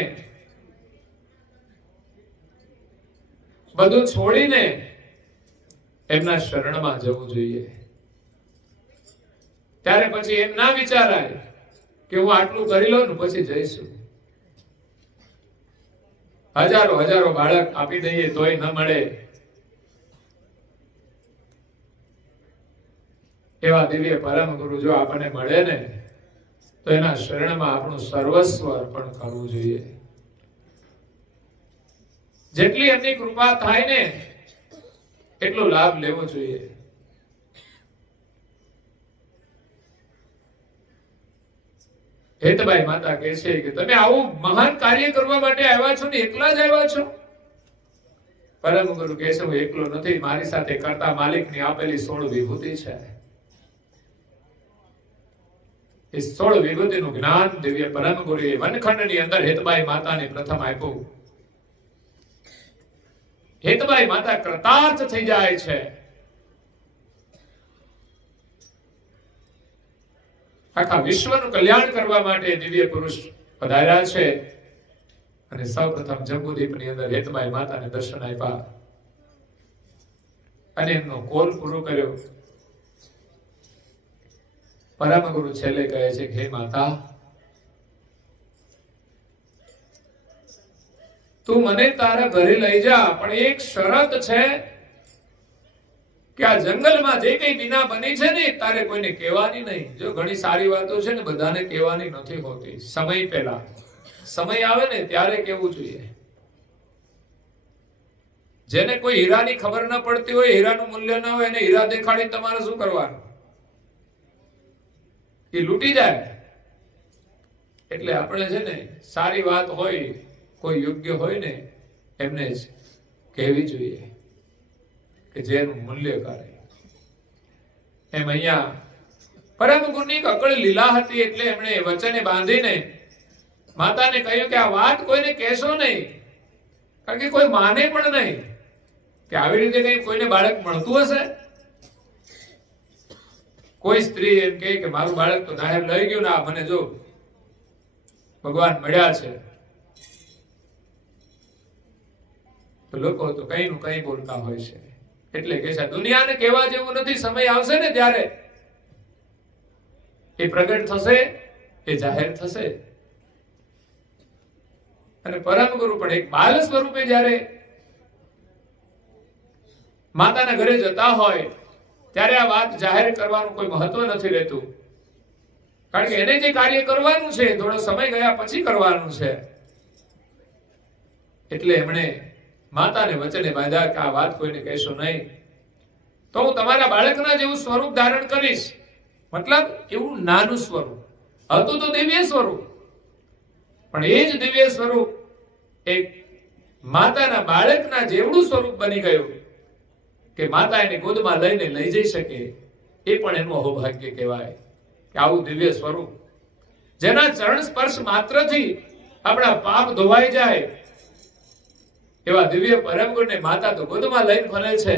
બધું છોડીને એમના શરણમાં જવું જોઈએ. ત્યારે પછી એમ ના વિચારાય કે હું આટલું કરી લઉં ને પછી જઈશું. હજારો બાળક આપી દઈએ તોય ન મળે. એવા દિવ્ય પરમ ગુરુ જો આપણને મળે ને તો એના શરણમાં આપણું સર્વસ્વ અર્પણ કરવું જોઈએ. જેટલી એમની કૃપા થાય ને એટલો લાભ લેવો જોઈએ. હેતબાઈ માતા કહે છે કે તમે આવું મહાન કાર્ય કરવા માટે આવ્યા છો ને એકલા જ આવ્યા છો? પરમ ગુરુ કહે છે હું એકલો નથી, મારી સાથે કરતા માલિકની આપેલી 16 વિભૂતિ છે. એ 16 વિભૂતિનું જ્ઞાન દિવ્ય પરમ ગુરુએ વનખંડની અંદર હેતબાઈ માતાને પ્રથમ આપ્યું. હેતબાઈ માતા કૃતાર્થ થઈ જાય છે. આખા વિશ્વનું કલ્યાણ કરવા માટે દિવ્ય પુરુષ પધાર્યા છે. અને સૌપ્રથમ જંબુદીપની અંદર હેતબાઈ માતાને દર્શન આપ્યા અને એમનો કોલ પૂરો કર્યો. પરમ ગુરુ છેલ્લે કહે છે કે હે માતા, તું મને તારા ઘરે લઈ જા, પણ એક શરત છે કે આ જંગલમાં જે કઈ વિના બની છે ને તારે કોઈને કહેવાની નહીં. જો ઘણી સારી વાતો છે ને બધાને કહેવાની નથી હોતી. સમય પહેલા સમય આવે ને ત્યારે કહેવું જોઈએ. જેને કોઈ હીરાની ખબર ન પડતી હોય, હીરાનું મૂલ્ય ન હોય, એને હીરા દેખાડી તમારે શું કરવાનું? એ લૂંટી જાય. એટલે આપણે છે ને સારી વાત હોય, કોઈ યોગ્ય હોય ને એમને જ કહેવી જોઈએ કે જેનું મૂલ્ય કરે. એમ અહીંયા પરમ ગુરુની અકળ લીલા હતી એટલે એમણે વચને બાંધીને માતાને કહ્યું કે આ વાત કોઈને કહેશો નહીં, કારણ કે કોઈ માને પણ નહીં કે આવી રીતે કઈ કોઈને બાળક મળતું હશે. કોઈ સ્ત્રી એમ કહે કે મારું બાળક તો નાહેર લઈ ગયું ના, મને જો ભગવાન મળ્યા છે, તો લોકો તો કઈ નું કઈ બોલતા હોય છે એટલે કે છે દુનિયાને કહેવા જેવું નથી, સમય આવશે ને ત્યારે એ પ્રગટ થશે, એ જાહેર થશે. અને પરમ ગુરુ પણ એક બાલ સ્વરૂપે જ્યારે માતાના ઘરે જતા હોય ત્યારે આ વાત જાહેર કરવાનું કોઈ મહત્વ નથી રહેતું, કારણ કે એને જે કાર્ય કરવાનું છે થોડો સમય ગયા પછી કરવાનું છે. એટલે એમણે માતાને વચને બાંધ્યા કે આ વાત કોઈને કહેશો નહીં, તો હું તમારા બાળકના જેવું સ્વરૂપ ધારણ કરીશ. મતલબ એવું નાનું સ્વરૂપ હતું તો દિવ્ય સ્વરૂપ, પણ એ જ દિવ્ય સ્વરૂપ એક માતાના બાળકના જેવડું સ્વરૂપ બની ગયું કે માતા એને ગોદમાં લઈને લઈ જઈ શકે. એ પણ એનું અહોભાગ્ય કહેવાય કે આવું દિવ્ય સ્વરૂપ, જેના ચરણ સ્પર્શ માત્રથી આપણા પાપ ધોવાઈ જાય, એવા દિવ્ય પરમ ગુરુને માતા તો ગોદમાં લઈને ફરે છે.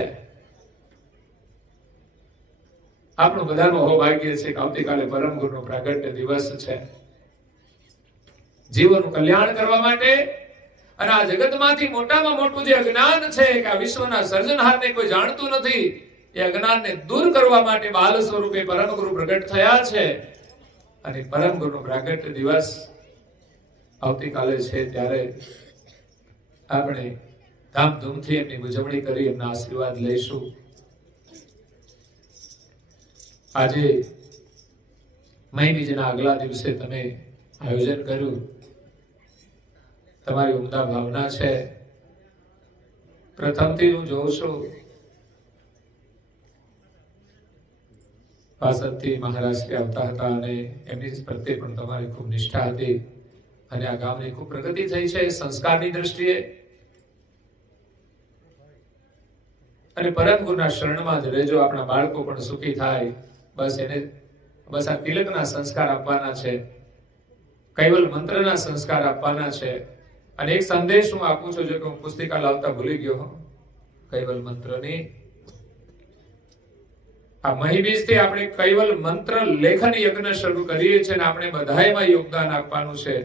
આપણું બધાનું અહોભાગ્ય છે કે આવતીકાલે પરમ ગુરુનો પ્રાગટ્ય દિવસ છે. જીવોનું કલ્યાણ કરવા માટે અને આ જગતમાંથી મોટામાં મોટું જે અજ્ઞાન છે કે આ વિશ્વના સર્જનહારને કોઈ જાણતું નથી, એ અજ્ઞાનને દૂર કરવા માટે બાલ સ્વરૂપે પરમ ગુરુ પ્રગટ થયા છે. અને પરમ ગુરુનો પ્રાગટ્ય દિવસ આવતીકાલે છે, ત્યારે આપણે ધામધૂમથી એમની ઉજવણી કરી એમના આશીર્વાદ લઈશું. આજે મહિનીજીના આગલા દિવસે તમે આયોજન કર્યું, તમારી ઉમદા ભાવના છે. પ્રથમથી હું જોઉં છું પાસદથી મહારાષ્ટ્ર આવતા હતા અને એમની પ્રત્યે પણ તમારી ખૂબ નિષ્ઠા હતી અને આ ગામની ખૂબ પ્રગતિ થઈ છે સંસ્કારની દ્રષ્ટિએ. અને પરમ ગુરુના શરણમાં જ રહેજો, આપણા બાળકો પણ સુખી થાય. બસ આ તિલકના સંસ્કાર આપવાના છે, કૈવલ મંત્રના સંસ્કાર આપવાના છે. અને એક સંદેશ હું આપું છું, જો કે હું પુસ્તિકા લાવતા ભૂલી ગયો, કૈવલ મંત્રની આ મહીબીજથી આપણે કૈવલ મંત્ર લેખન યજ્ઞ શરૂ કરીએ છીએ અને આપણે બધાયમાં યોગદાન આપવાનું છે.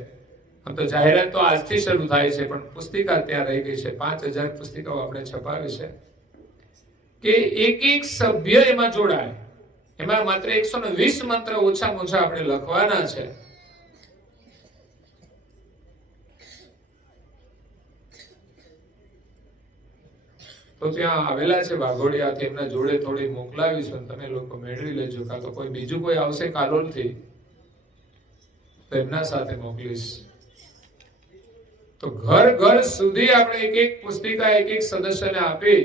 આમ તો જાહેરાત તો આજથી શરૂ થાય છે, પણ પુસ્તિકા ત્યાં રહી ગઈ છે. 5000 પુસ્તિકાઓ આપણે છપાવી છે કે એક સભ્ય એમાં જોડાય. એમાં માત્ર 120 મંત્ર ઓછામાં ઓછા આપણે લખવાના છે. તો ત્યાં આવેલા છે વાઘોડિયાથી, એમના જોડે થોડી મોકલાવીશું, તમે લોકો મેળવી લેજો. કાં તો કોઈ બીજું કોઈ આવશે કાલોલથી તો એમના સાથે મોકલીશ. તો ઘર ઘર સુધી આપણે એક પુસ્તિકા એક સદસ્યને આપી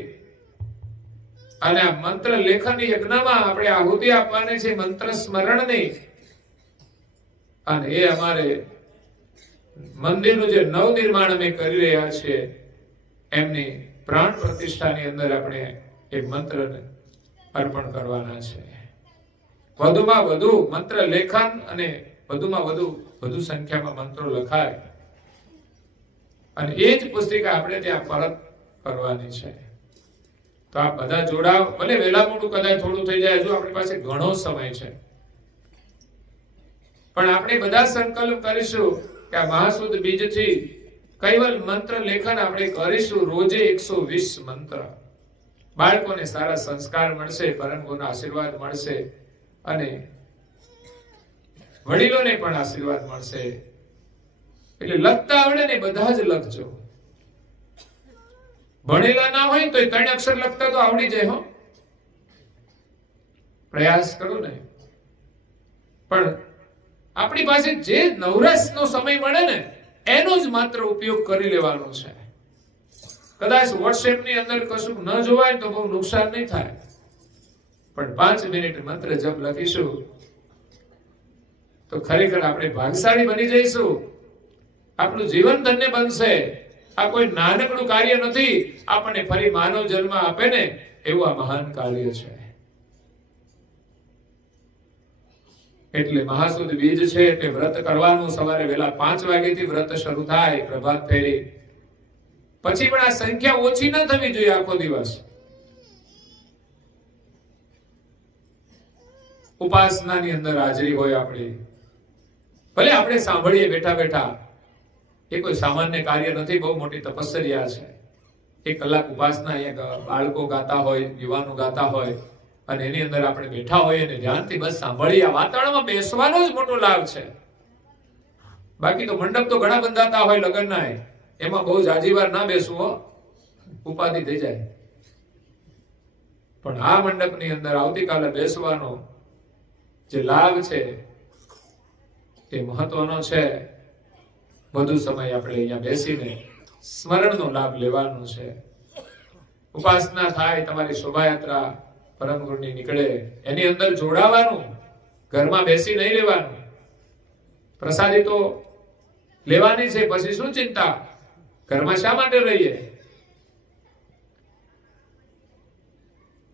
અને આ મંત્ર લેખન યજ્ઞમાં આપણે આહુતિ આપવાની છે, મંત્ર સ્મરણની. અને એ અમારે મંદિરનું જે નવનિર્માણ અમે કરી રહ્યા છીએ એમની પ્રાણ પ્રતિષ્ઠાની અંદર આપણે એ મંત્રને અર્પણ કરવાના છે. વધુમાં વધુ મંત્ર લેખન અને વધુમાં વધુ સંખ્યામાં મંત્રો લખાય અને એ જ પુસ્તિકા આપણે ત્યાં પરત કરવાની છે. તો આ બધા જોડાવ, ભલે વહેલા મોડું કદાચ થોડું થઈ જાય, હજુ આપણી પાસે ઘણો સમય છે, પણ આપણે બધા સંકલ્પ કરીશું કે આ મહાસુદ બીજથી કૈવલ મંત્ર લેખન આપણે કરીશું. રોજે 120 મંત્ર. બાળકોને સારા સંસ્કાર મળશે, પરમ ગુરુના આશીર્વાદ મળશે અને વડીલોને પણ આશીર્વાદ મળશે. એટલે લખતા આવડે ને બધા જ લખજો. ભણેલા ના હોય તો 3 અક્ષર લખતા તો આવડી જાય. પ્રયાસ કરો ને. પણ આપણી પાસે જે નવરસનો સમય મળે ને એનો જ માત્ર ઉપયોગ કરી લેવાનો છે. કદાચ વોટ્સએપ ની અંદર કશું ન જોવાય તો બહુ નુકસાન નહીં થાય, પણ 5 મિનિટ મંત્ર જપ લખીશું તો ખરેખર આપણે ભાગશાળી બની જઈશું. આપણું જીવન ધન્ય બનશે. આ કોઈ નાનકડું કાર્ય નથી, આપણને ફરી માનવ જન્મ આપે ને એવું આ મહાન કાર્ય છે. એટલે મહાસુદ બીજ છે એટલે વ્રત કરવાનું. સવારે વહેલા 5 વાગ્યાથી વ્રત શરૂ થાય, પ્રભાત ફેરી પછી પણ આ સંખ્યા ઓછી ન થવી જોઈએ. આખો દિવસ ઉપાસનાની અંદર હાજરી હોય આપણી. ભલે આપણે સાંભળીએ બેઠા બેઠા, એ કોઈ સામાન્ય કાર્ય નથી, બહુ મોટી તપસ્યા છે. 1 કલાક ઉપાસના અહીંયા બાળકો ગાતા હોય, યુવાનો ગાતા હોય અને એની અંદર આપણે બેઠા હોઈએ અને ધ્યાનથી બસ સાંભળીએ. આ વાતાવરણમાં બેસવાનો જ મોટો લાભ છે. બાકી તો મંડપ તો ઘણા બંધાતા હોય લગ્નના, એમાં બહુ જાજી વાર ના બેસવું હો, ઉપાધિ થઈ જાય. પણ આ મંડપની અંદર આવતીકાલે બેસવાનો જે લાભ છે એ મહત્વનો છે. વધુ સમય આપણે અહીંયા બેસીને સ્મરણનો લાભ લેવાનો છે. ઉપાસના થાય, તમારી શોભાયાત્રા પરમ ગુરુની નીકળે, એની અંદર જોડાવાનું, ઘરમાં બેસી નહીં રહેવાનું. પ્રસાદી તો લેવાની છે, પછી શું ચિંતા, ઘરમાં શા માટે રહીએ?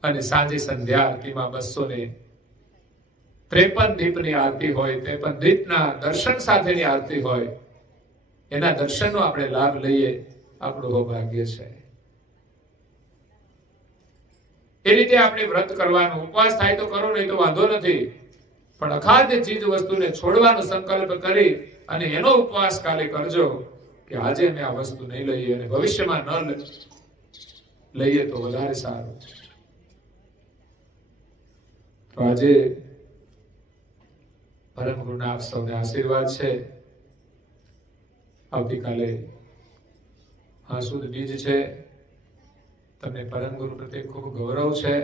અને સાંજે સંધ્યા આરતીમાં 253 દીપની આરતી હોય, 53 દીપના દર્શન સાથેની આરતી હોય, એના દર્શનનો આપણે લાભ લઈએ, આપણું સૌભાગ્ય છે. એ રીતે આપણે વ્રત કરવાનું. ઉપવાસ થાય તો કરો, નહીં તો વાંધો નથી, પણ અખાદ્ય ચીજ વસ્તુને છોડવાનો સંકલ્પ કરી અને એનો ઉપવાસ કાલે કરજો કે આજે અમે આ વસ્તુ નહીં લઈએ અને ભવિષ્યમાં ન લઈએ તો વધારે સારું. તો આજે પરમ ગુરુના આપ સૌને આશીર્વાદ છે. આવતીકાલે હાસુદ બીજ છે. તમને પરમ ગુરુ પ્રત્યે ખૂબ ગૌરવ છે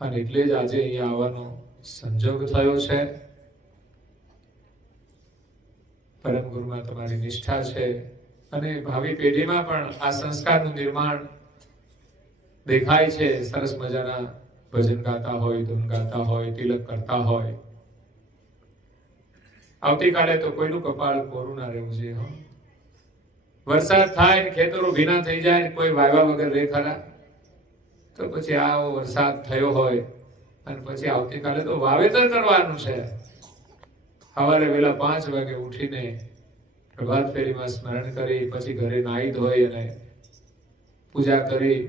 અને એટલે જ આજે અહીંયા આવવાનો સંજોગ થયો છે. પરમ ગુરુમાં તમારી નિષ્ઠા છે અને ભાવિ પેઢીમાં પણ આ સંસ્કારનું નિર્માણ દેખાય છે. સરસ મજાના ભજન ગાતા હોય, ધૂન ગાતા હોય, તિલક કરતા હોય. આવતીકાલે તો કોઈનું કપાળ કોરું ના રહેવું જોઈએ. વરસાદ થાય ને ખેતરો ભીના થઈ જાય ને કોઈ વાવ્યા વગર રહે ખરા? તો પછી આવો વરસાદ થયો હોય અને પછી આવતીકાલે તો વાવેતર કરવાનું છે. સવારે વહેલા 5 વાગે ઉઠીને પ્રભાત ફેરીમાં સ્મરણ કરી પછી ઘરે નાહી ધોઈ અને પૂજા કરી,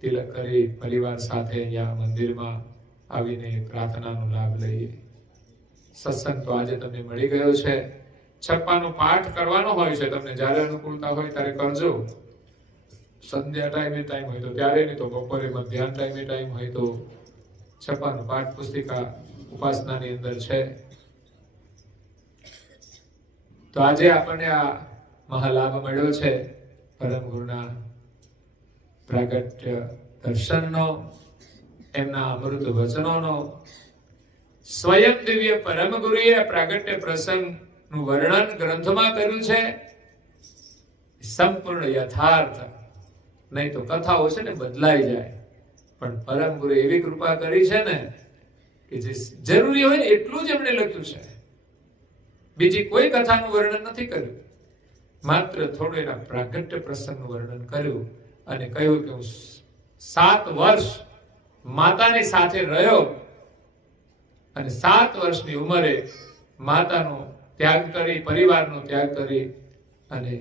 તિલક કરી, પરિવાર સાથે અહીંયા મંદિરમાં આવીને પ્રાર્થનાનો લાભ લઈએ. સત્સંગ તો આજે તમને મળી ગયો છે. 56નો પાઠ કરવાનો હોય છે. તમને જ્યારે અનુકૂળતા હોય ત્યારે કરજો. સંધ્યા ટાઈમ હોય તો ત્યારે, નહીં તો બપોરે મધ્યાહન ટાઈમ હોય તો 56નો પાઠ પુસ્તિકા ઉપાસનાની અંદર છે. તો આજે આપણને આ મહાલાભ મળ્યો છે પરમ ગુરુના પ્રાગટ્ય દર્શનનો, એમના અમૃત વચનોનો. સ્વયં દિવ્ય પરમ ગુરુએ પ્રાગટ્ય પ્રસંગનું વર્ણન ગ્રંથમાં કર્યું છે. સંપૂર્ણ યથાર્થ, નહીં તો કથાઓ છે ને બદલાઈ જાય, પણ પરમ ગુરુ એવી કૃપા કરી છે ને કે જે જરૂરી હોય ને એટલું જ એમણે લખ્યું છે. બીજી કોઈ કથાનું વર્ણન નથી કર્યું, માત્ર થોડું એના પ્રાગટ્ય પ્રસંગનું વર્ણન કર્યું અને કહ્યું કે હું 7 વર્ષ માતાની સાથે રહ્યો અને 7 વર્ષની ઉંમરે માતાનો ત્યાગ કરી, પરિવારનો ત્યાગ કરી અને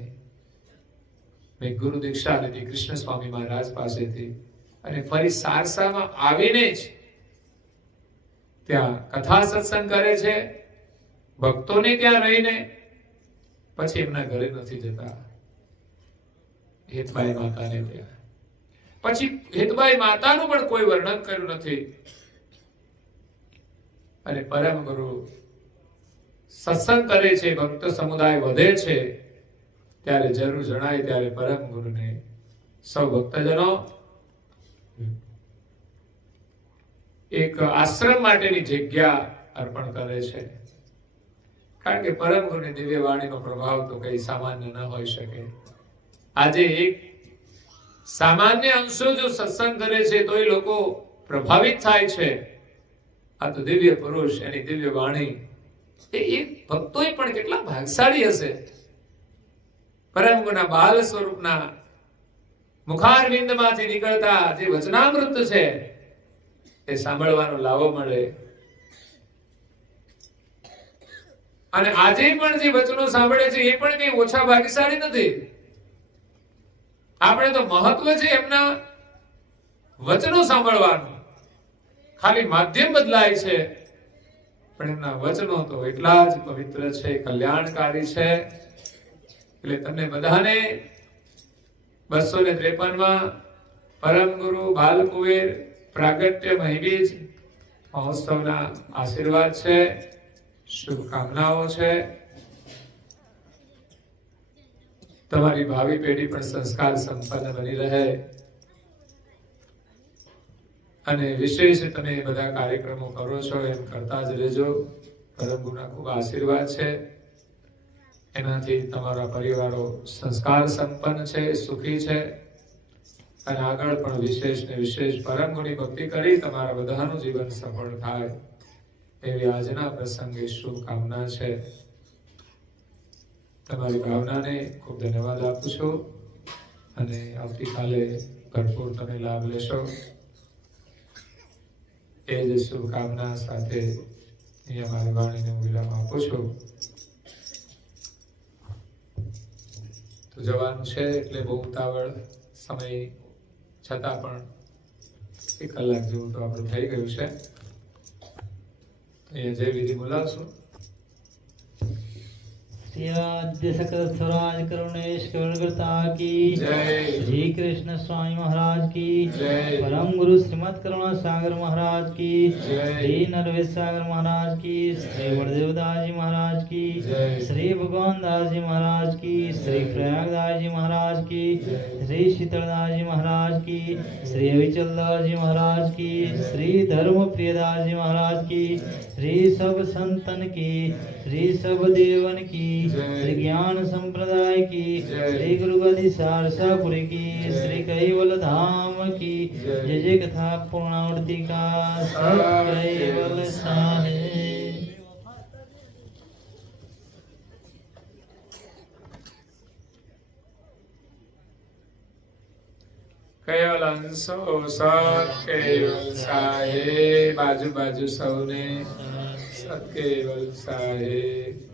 મેં ગુરુ દીક્ષા લીધી કૃષ્ણ સ્વામી મહારાજ પાસેથી અને ફરી સારસામાં આવીને જ ત્યાં કથા સત્સંગ કરે છે. ભક્તોને ત્યાં રહીને પછી એમના ઘરે નથી જતા, હેતબાઈ માતાને ત્યાં. પછી હેતબાઈ માતાનું પણ કોઈ વર્ણન કર્યું નથી. અને પરમ ગુરુ સત્સંગ કરે છે, ભક્ત સમુદાય વધે છે, ત્યારે જરૂર જણાય ત્યારે પરમ ગુરુને સૌ ભક્તજનો એક આશ્રમ માટેની જગ્યા અર્પણ કરે છે. કારણ કે પરમ ગુરુની દિવ્ય વાણીનો પ્રભાવ તો કઈ સામાન્ય ન હોઈ શકે. આજે એક સામાન્ય અંશો જો સત્સંગ કરે છે તો એ લોકો પ્રભાવિત થાય છે. આ તો દિવ્ય પુરુષ, એની દિવ્ય વાણી, એ ભક્તોય પણ કેટલા ભાગશાળી હશે. પરમ ગુરુના બાલ સ્વરૂપના મુખારવિંદમાંથી નીકળતા જે વચનામૃત છે એ સાંભળવાનો લાવો મળે. અને આજે પણ જે વચનો સાંભળે છે એ પણ કઈ ઓછા ભાગ્યશાળી નથી. આપણે તો મહત્વ છે એમના વચનો સાંભળવાનું, ખાલી માધ્યમ બદલાય છે પણ એમના વચનો તો એટલા જ પવિત્ર છે, કલ્યાણકારી છે. એટલે તમને બધાને 253માં પરમ ગુરુ બાલકુવેર પ્રાગટ્ય મહિબીજ મહોત્સવના આશીર્વાદ છે, શુભકામનાઓ છે. તમારી ભાવિ પેઢી પણ સંસ્કાર સંપન્ન બની રહે અને વિશેષ તમે બધા કાર્યક્રમો કરો છો એમ કરતા જ રહેજો. પરમ ગુરુના ખૂબ આશીર્વાદ છે, એનાથી તમારા પરિવારો સંસ્કાર સંપન્ન છે, સુખી છે અને આગળ પણ વિશેષ ને વિશેષ પરમ ગુરુની ભક્તિ કરી તમારા બધાનું જીવન સફળ થાય એવી આજના પ્રસંગે શુભકામના છે. તમારી ભાવનાને ખૂબ ધન્યવાદ આપું છું અને આવતીકાલે ભરપૂર તમે લાભ લેશો એ જ શુભકામના સાથે અહીંયા મારી વાણીને હું વિરામ આપું છું. તો જવાનું છે એટલે બહુ ઉતાવળ સમય છતાં પણ 1 કલાક જેવું તો આપણું થઈ ગયું છે. અહીંયા જય વિધિ બોલાવશું. आद्य सकल स्वराज करुणेश केवलकर्ता की जय. श्री कृष्ण स्वामी महाराज की जय. परम गुरु श्रीमद करुणा सागर महाराज की जय. श्री नरवेद सागर महाराज की श्री वरदेवदास जी महाराज की जय. श्री भगवान दास जी महाराज की श्री प्रयागदास जी महाराज की श्री शीतलदास जी महाराज की श्री अविचलदास जी महाराज की श्री धर्म प्रियदास जी महाराज की श्री सब संतन की श्री सब देवन की श्री ज्ञान संप्रदाय की श्री गुरु गदी सारसापुरी की श्री कैवल धाम की जय जय कथा पूर्णावृत्ति का सब कैवल साहेब. કેવલ અંશો સત કેવલ સાહેબ, બાજુ બાજુ સૌને સત કેવલ સાહેબ.